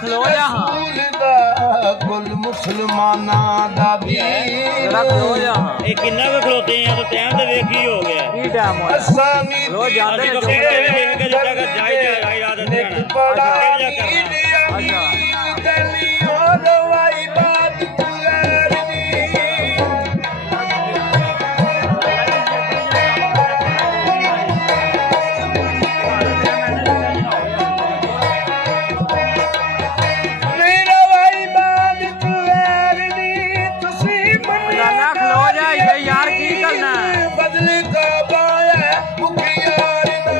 खलो जा कुल मुसलमाना दा जरा खलो जा ये किन्ना वे खलोते हैं तो टाइम तो देखी हो गया की टाइम होया असानी रोज जाते हैं देख के जितना का जाई आदत है अच्छा तली और वाई बात तुगरनी मेरा वाई बात तुगरनी तुसी लाला खलो जा ये यार की करना है बदल का पाया मुखियार दा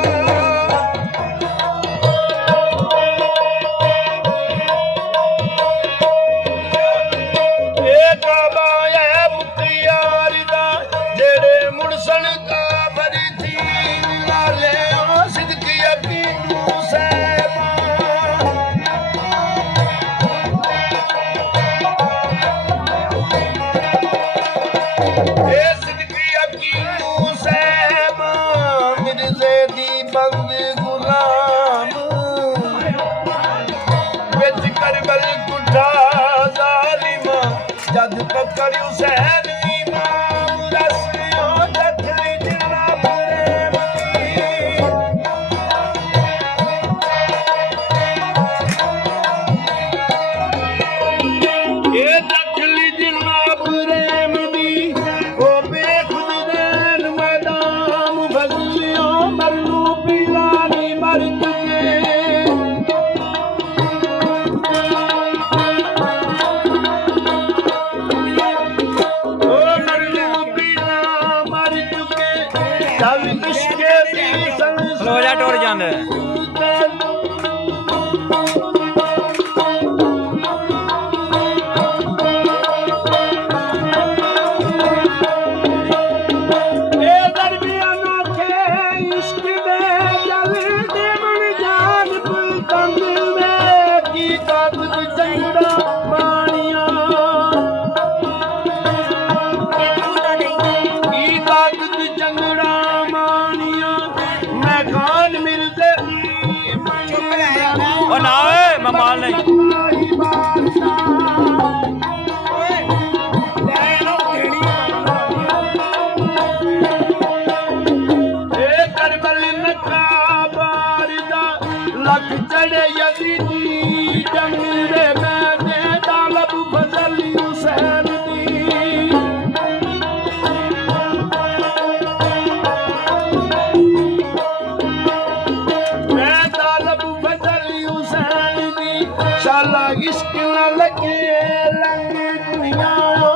जद पकड़ हुसैन इमाम रस्मियों दखली जिन्ना ये दखली जिन्ना प्रेम दी ओ बेखुद मैदान भगलियों मरनू पिलानी मर चुके रोजा टोर जाने ना मैं माल नहीं करबल लख चढ़े यजीदी जंग रे मैंने तालब फजल हुसैन शाला इश्क न लगे लंग दुनिया